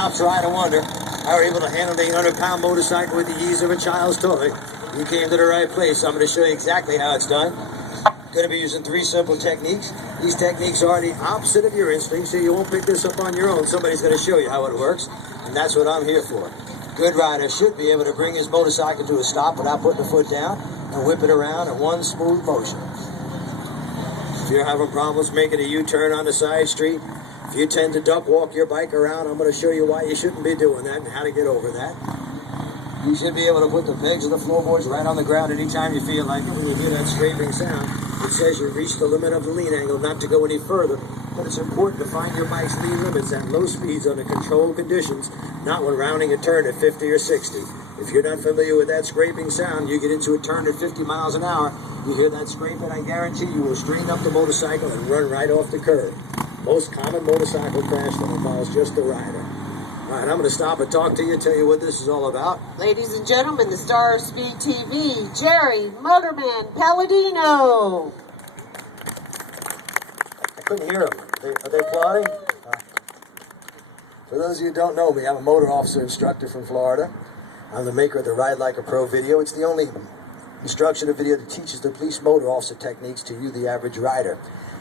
cops ride a wonder. How are able to handle the 800-pound motorcycle with the ease of a child's toy. You came to the right place. I'm going to show you exactly how it's done. Going to be using 3 simple techniques. These techniques are the opposite of your instincts, so you won't pick this up on your own. Somebody's going to show you how it works, and that's what I'm here for. Good rider should be able to bring his motorcycle to a stop without putting a foot down and whip it around in one smooth motion. If you're having problems making a U-turn on the side street, if you tend to duck walk your bike around, I'm going to show you why you shouldn't be doing that and how to get over that. You should be able to put the pegs of the floorboards right on the ground anytime you feel like it. When you hear that scraping sound, it says you've reached the limit of the lean angle, not to go any further. But it's important to find your bike's lean limits at low speeds under controlled conditions, not when rounding a turn at 50 or 60. If you're not familiar with that scraping sound, you get into a turn at 50 miles an hour, you hear that scraping, I guarantee you will straighten up the motorcycle and run right off the curb. Most common motorcycle crash that involves just the rider. All right, I'm going to stop and talk to you, tell you what this is all about. Ladies and gentlemen, the star of Speed TV, Jerry Motorman Palladino. I couldn't hear them. Are they applauding? For those of you who don't know me, I'm a motor officer instructor from Florida. I'm the maker of the RideLikeAPro video. It's the only instructional video that teaches the police motor officer techniques to you, the average rider.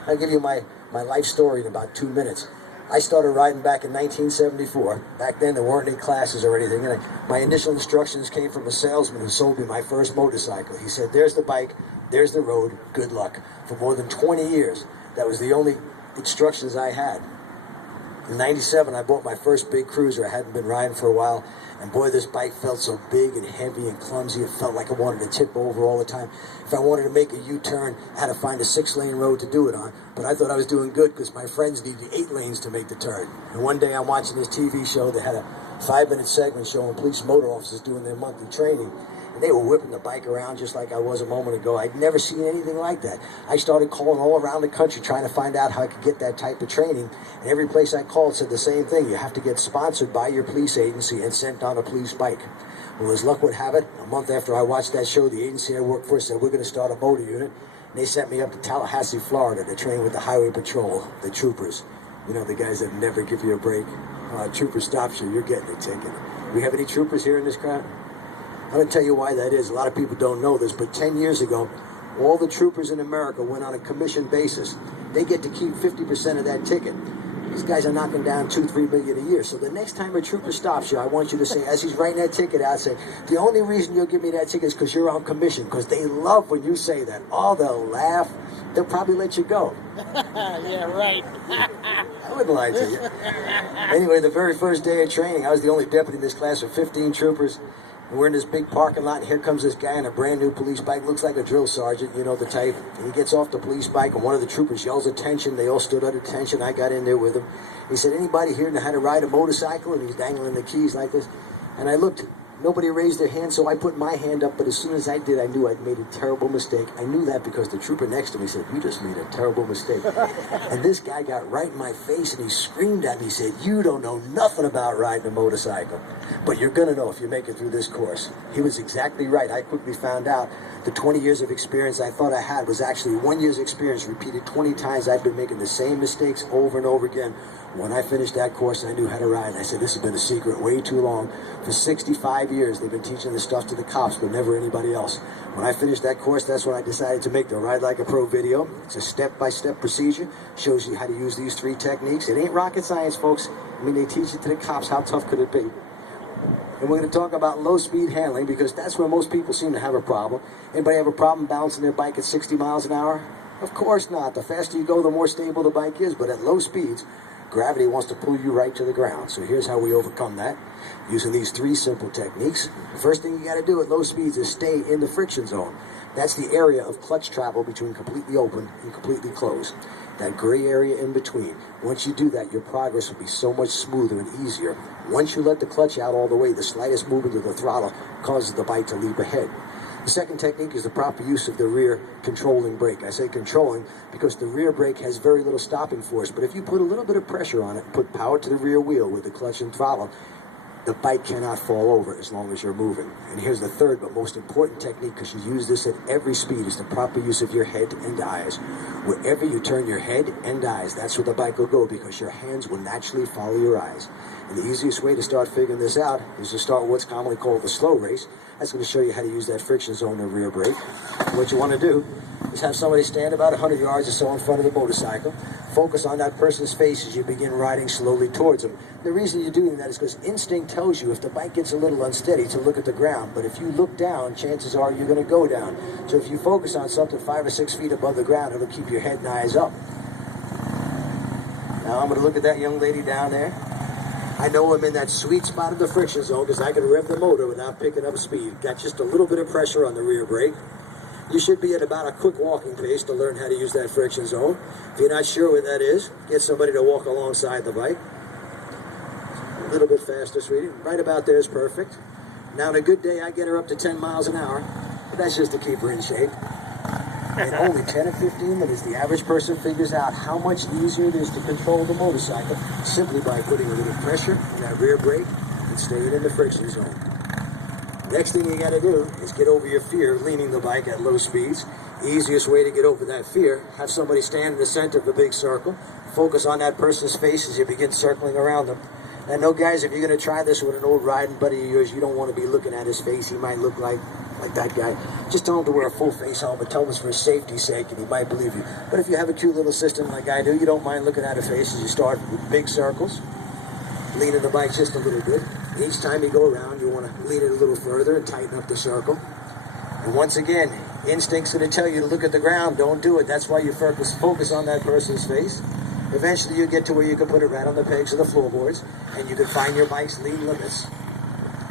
I'll give you my life story in about 2 minutes. I started riding back in 1974. Back then, there weren't any classes or anything. And my initial instructions came from a salesman who sold me my first motorcycle. He said, there's the bike, there's the road, good luck. For more than 20 years, that was the only instructions I had. In 97, I bought my first big cruiser. I hadn't been riding for a while. And boy, this bike felt so big and heavy and clumsy. It felt like I wanted to tip over all the time. If I wanted to make a U-turn, I had to find a 6-lane road to do it on. But I thought I was doing good because my friends needed 8 lanes to make the turn. And one day I'm watching this TV show that had a 5-minute segment showing police motor officers doing their monthly training. And they were whipping the bike around just like I was a moment ago. I'd never seen anything like that. I started calling all around the country trying to find out how I could get that type of training. And every place I called said the same thing. You have to get sponsored by your police agency and sent on a police bike. Well, as luck would have it, a month after I watched that show, the agency I worked for said, we're going to start a motor unit. And they sent me up to Tallahassee, Florida to train with the Highway Patrol, the troopers. You know, the guys that never give you a break. Trooper stops you, you're getting a ticket. We have any troopers here in this crowd? I'm going to tell you why that is. A lot of people don't know this, but 10 years ago, all the troopers in America went on a commission basis. They get to keep 50% of that ticket. These guys are knocking down $2-3 million a year. So the next time a trooper stops you, I want you to say, as he's writing that ticket out, say, the only reason you'll give me that ticket is because you're on commission, because they love when you say that. Oh, they'll laugh. They'll probably let you go. Yeah, right. I wouldn't lie to you. Anyway, the very first day of training, I was the only deputy in this class with 15 troopers. And we're in this big parking lot, and here comes this guy on a brand new police bike. Looks like a drill sergeant, you know the type. And he gets off the police bike, and one of the troopers yells attention. They all stood at attention. I got in there with him. He said, anybody here know how to ride a motorcycle? And he's dangling the keys like this. And I looked. Nobody raised their hand, so I put my hand up. But as soon as I did, I knew I'd made a terrible mistake. I knew that because the trooper next to me said, you just made a terrible mistake. And this guy got right in my face, and he screamed at me. He said, you don't know nothing about riding a motorcycle. But you're going to know if you make it through this course. He was exactly right. I quickly found out the 20 years of experience I thought I had was actually 1 year's experience repeated 20 times. I've been making the same mistakes over and over again. When I finished that course, I knew how to ride. I said, this has been a secret way too long. For 65 years, they've been teaching this stuff to the cops, but never anybody else. When I finished that course, that's when I decided to make the RideLikeAPro video. It's a step-by-step procedure. Shows you how to use these 3 techniques. It ain't rocket science, folks. I mean, they teach it to the cops. How tough could it be? And we're going to talk about low-speed handling because that's where most people seem to have a problem. Anybody have a problem balancing their bike at 60 miles an hour? Of course not. The faster you go, the more stable the bike is. But at low speeds, gravity wants to pull you right to the ground. So here's how we overcome that. Using these 3 simple techniques. The first thing you got to do at low speeds is stay in the friction zone. That's the area of clutch travel between completely open and completely closed. That gray area in between. Once you do that, your progress will be so much smoother and easier. Once you let the clutch out all the way, the slightest movement of the throttle causes the bike to leap ahead. The second technique is the proper use of the rear controlling brake. I say controlling because the rear brake has very little stopping force, but if you put a little bit of pressure on it, put power to the rear wheel with the clutch and throttle, the bike cannot fall over as long as you're moving. And here's the third but most important technique, because you use this at every speed, is the proper use of your head and eyes. Wherever you turn your head and eyes, that's where the bike will go, because your hands will naturally follow your eyes. And the easiest way to start figuring this out is to start what's commonly called the slow race. That's going to show you how to use that friction zone in the rear brake. What you want to do is have somebody stand about 100 yards or so in front of the motorcycle. Focus on that person's face as you begin riding slowly towards them. The reason you're doing that is because instinct tells you if the bike gets a little unsteady to look at the ground. But if you look down, chances are you're going to go down. So if you focus on something 5 or 6 feet above the ground, it'll keep your head and eyes up. Now I'm going to look at that young lady down there. I know I'm in that sweet spot of the friction zone because I can rev the motor without picking up speed. Got just a little bit of pressure on the rear brake. You should be at about a quick walking pace to learn how to use that friction zone. If you're not sure what that is, get somebody to walk alongside the bike. A little bit faster, sweetie. Right about there is perfect. Now on a good day, I get her up to 10 miles an hour, but that's just to keep her in shape. In only 10 or 15 minutes, the average person figures out how much easier it is to control the motorcycle simply by putting a little pressure on that rear brake and staying in the friction zone. Next thing you got to do is get over your fear of leaning the bike at low speeds. Easiest way to get over that fear, have somebody stand in the center of the big circle, focus on that person's face as you begin circling around them. And no, guys, if you're going to try this with an old riding buddy of yours, you don't want to be looking at his face. He might look like that guy. Just tell him to wear a full face helmet. Tell him it's for his safety's sake, and he might believe you. But if you have a cute little assistant like I do, you don't mind looking at her face as you start with big circles, leaning the bike just a little bit. Each time you go around, you want to lean it a little further and tighten up the circle. And once again, instinct's going to tell you to look at the ground. Don't do it. That's why you focus on that person's face. Eventually, you get to where you can put it right on the pegs of the floorboards, and you can find your bike's lean limits.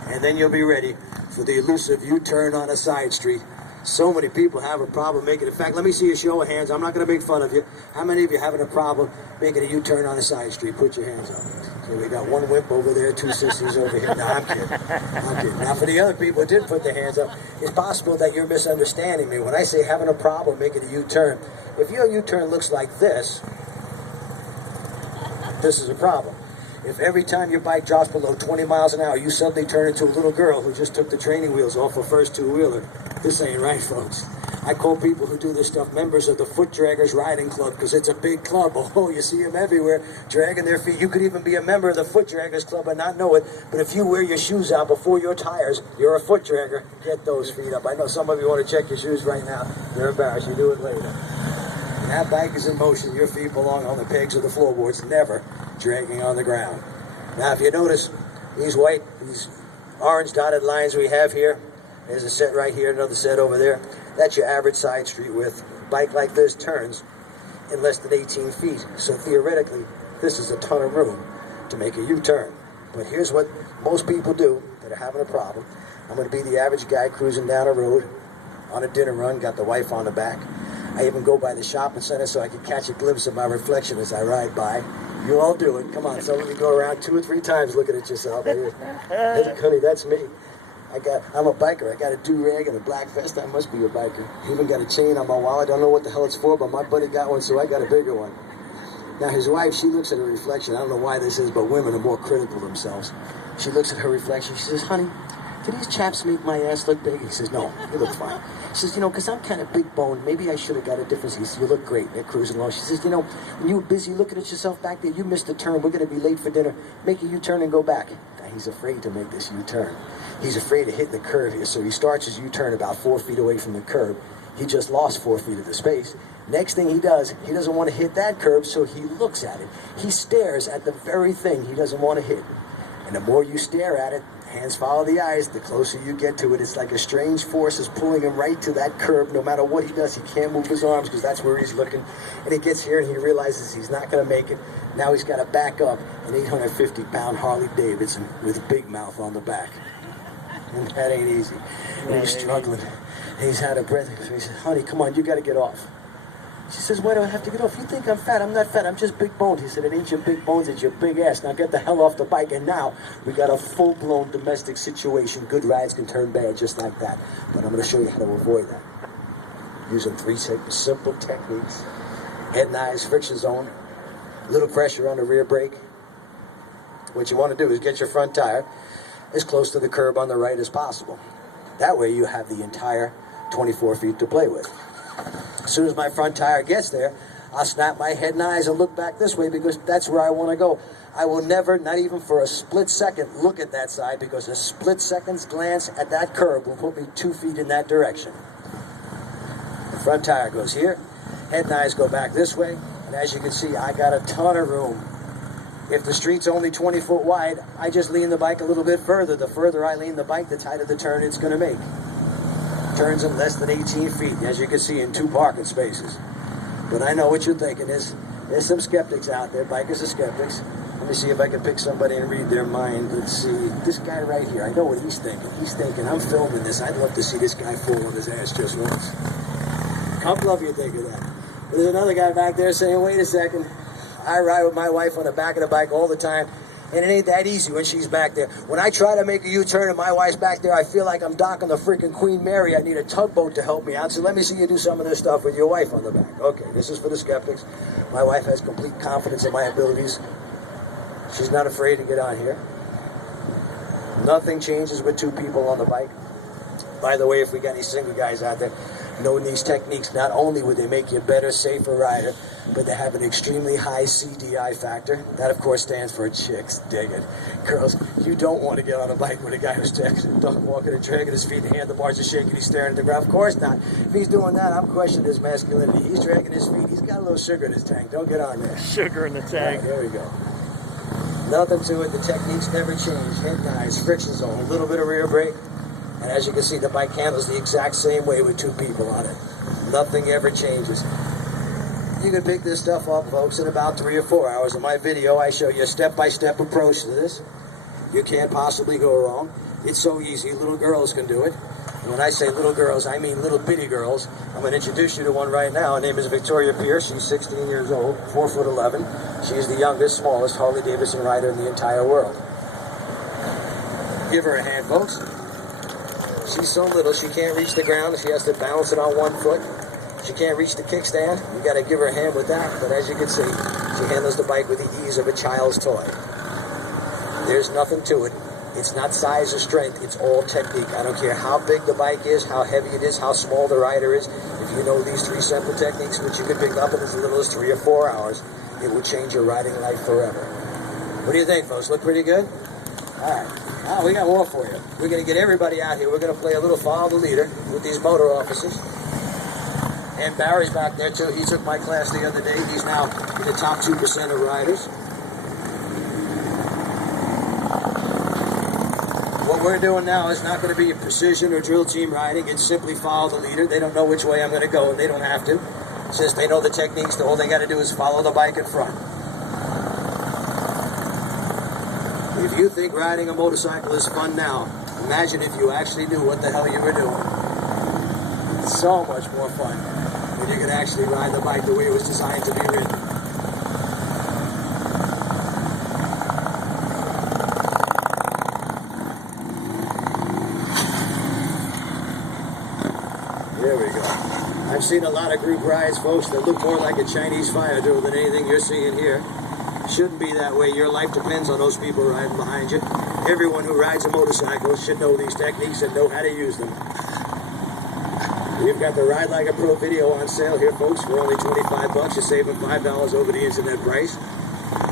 And then you'll be ready for the elusive U-turn on a side street. So many people have a problem making it. In fact, let me see a show of hands. I'm not going to make fun of you. How many of you having a problem making a U-turn on a side street? Put your hands up. So we got one whip over there, 2 sisters over here. No, I'm kidding. Now, for the other people who did put their hands up, it's possible that you're misunderstanding me. When I say having a problem making a U-turn, if your U-turn looks like this is a problem. If every time your bike drops below 20 miles an hour, you suddenly turn into a little girl who just took the training wheels off her first two-wheeler, this ain't right, folks. I call people who do this stuff members of the Foot Draggers Riding Club because it's a big club. Oh, you see them everywhere, dragging their feet. You could even be a member of the Foot Draggers Club and not know it, but if you wear your shoes out before your tires, you're a foot dragger. Get those feet up. I know some of you want to check your shoes right now. You're embarrassed. You do it later. When that bike is in motion, your feet belong on the pegs of the floorboards, never dragging on the ground. Now, if you notice, these white, these orange dotted lines we have here, there's a set right here, another set over there. That's your average side street width. A bike like this turns in less than 18 feet. So theoretically, this is a ton of room to make a U-turn. But here's what most people do that are having a problem. I'm going to be the average guy cruising down a road on a dinner run, got the wife on the back. I even go by the shopping center so I can catch a glimpse of my reflection as I ride by. You all do it. Come on, some of you go around 2 or 3 times looking at yourself. Honey, that's me. I'm a biker. I got a do-rag and a black vest. I must be a biker. Even got a chain on my wallet. I don't know what the hell it's for, but my buddy got one, so I got a bigger one. Now, his wife, she looks at her reflection. I don't know why this is, but women are more critical themselves. She looks at her reflection. She says, honey, do these chaps make my ass look big? He says, no, you look fine. She says, because I'm kind of big boned. Maybe I should have got a different. He says, you look great. They're cruising along. She says, when you were busy looking at yourself back there, you missed a turn. We're going to be late for dinner. Make a U-turn and go back. Now, he's afraid to make this U-turn. He's afraid of hitting the curve here. So he starts his U-turn about 4 feet away from the curb. He just lost 4 feet of the space. Next thing he does, he doesn't want to hit that curb, so he looks at it. He stares at the very thing he doesn't want to hit. And the more you stare at it, hands follow the eyes, the closer you get to it. It's like a strange force is pulling him right to that curb. No matter what he does, he can't move his arms because that's where he's looking. And he gets here and he realizes he's not going to make it. Now he's got to back up an 850-pound Harley Davidson with Big Mouth on the back. And that ain't easy. And he's struggling. And he's out of breath. So he says, honey, come on, you got to get off. She says, why do I have to get off? You think I'm fat? I'm not fat. I'm just big boned. He said, it ain't your big bones, it's your big ass. Now get the hell off the bike. And now we got a full-blown domestic situation. Good rides can turn bad just like that. But I'm going to show you how to avoid that. Using 3 simple techniques. Head and eyes, friction zone, little pressure on the rear brake. What you want to do is get your front tire as close to the curb on the right as possible. That way you have the entire 24 feet to play with. As soon as my front tire gets there, I'll snap my head and eyes and look back this way because that's where I want to go. I will never, not even for a split second, look at that side because a split second's glance at that curb will put me 2 feet in that direction. The front tire goes here, head and eyes go back this way, and as you can see, I got a ton of room. If the street's only 20 foot wide, I just lean the bike a little bit further. The further I lean the bike, the tighter the turn it's going to make. Turns in less than 18 feet, as you can see, in 2 parking spaces. But I know what you're thinking is, there's some skeptics out there, bikers are skeptics. Let me see if I can pick somebody and read their mind. Let's see, this guy right here, I know what he's thinking. He's thinking, I'm filming this, I'd love to see this guy fall on his ass just once. Couple of you think of that. But there's another guy back there saying, wait a second, I ride with my wife on the back of the bike all the time, and it ain't that easy when she's back there. When I try to make a U-turn and my wife's back there, I feel like I'm docking the freaking Queen Mary. I need a tugboat to help me out, so let me see you do some of this stuff with your wife on the back. Okay, this is for the skeptics. My wife has complete confidence in my abilities. She's not afraid to get on here. Nothing changes with 2 people on the bike. By the way, if we got any single guys out there, knowing these techniques, not only would they make you a better, safer rider, but they have an extremely high CDI factor. That, of course, stands for chicks dig it. Girls, you don't want to get on a bike with a guy who's walking and dragging his feet, the handlebars are shaking, he's staring at the ground. Of course not. If he's doing that, I'm questioning his masculinity. He's dragging his feet. He's got a little sugar in his tank. Don't get on there. Sugar in the tank. Right, there we go. Nothing to it. The techniques never change. Head and eyes, friction zone, a little bit of rear brake. And as you can see, the bike handles the exact same way with 2 people on it. Nothing ever changes. You can pick this stuff up, folks, in about 3 or 4 hours. In my video, I show you a step-by-step approach to this. You can't possibly go wrong. It's so easy. Little girls can do it. And when I say little girls, I mean little bitty girls. I'm going to introduce you to one right now. Her name is Victoria Pierce. She's 16 years old, 4'11". She's the youngest, smallest Harley-Davidson rider in the entire world. Give her a hand, folks. She's so little, she can't reach the ground. She has to balance it on 1 foot. She can't reach the kickstand. You got to give her a hand with that. But as you can see, she handles the bike with the ease of a child's toy. There's nothing to it. It's not size or strength. It's all technique. I don't care how big the bike is, how heavy it is, how small the rider is. If you know these 3 simple techniques, which you can pick up in as little as 3 or 4 hours, it will change your riding life forever. What do you think, folks? Look pretty good? All right. Oh, we got more for you. We're going to get everybody out here. We're going to play a little follow the leader with these motor officers. And Barry's back there, too. He took my class the other day. He's now in the top 2% of riders. What we're doing now is not going to be a precision or drill team riding. It's simply follow the leader. They don't know which way I'm going to go, and they don't have to. Since they know the techniques, all they got to do is follow the bike in front. If you think riding a motorcycle is fun now, imagine if you actually knew what the hell you were doing. It's so much more fun when you can actually ride the bike the way it was designed to be ridden. There we go. I've seen a lot of group rides, folks, that look more like a Chinese fire drill than anything you're seeing here. Shouldn't be that way. Your life depends on those people riding behind you. Everyone who rides a motorcycle should know these techniques and know how to use them. We've got the RideLikeAPro video on sale here, folks, for only $25. You're saving $5 over the internet price.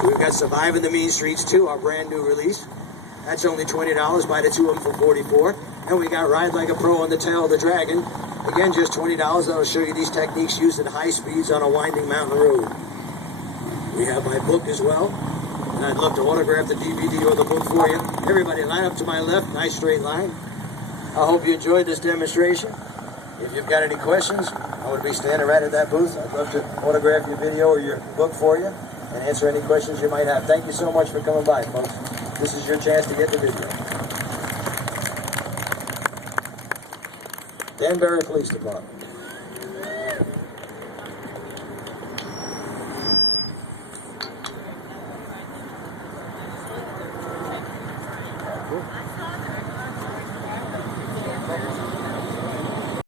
We've got Surviving the Mean Streets 2, our brand new release. That's only $20. Buy the 2 of them for $44. And we got RideLikeAPro on the Tail of the Dragon. Again, just $20. That'll show you these techniques used at high speeds on a winding mountain road. We have my book as well, and I'd love to autograph the DVD or the book for you. Everybody line up to my left, nice straight line. I hope you enjoyed this demonstration. If you've got any questions, I'm going to be standing right at that booth. I'd love to autograph your video or your book for you and answer any questions you might have. Thank you so much for coming by, folks. This is your chance to get the video. Danbury Police Department.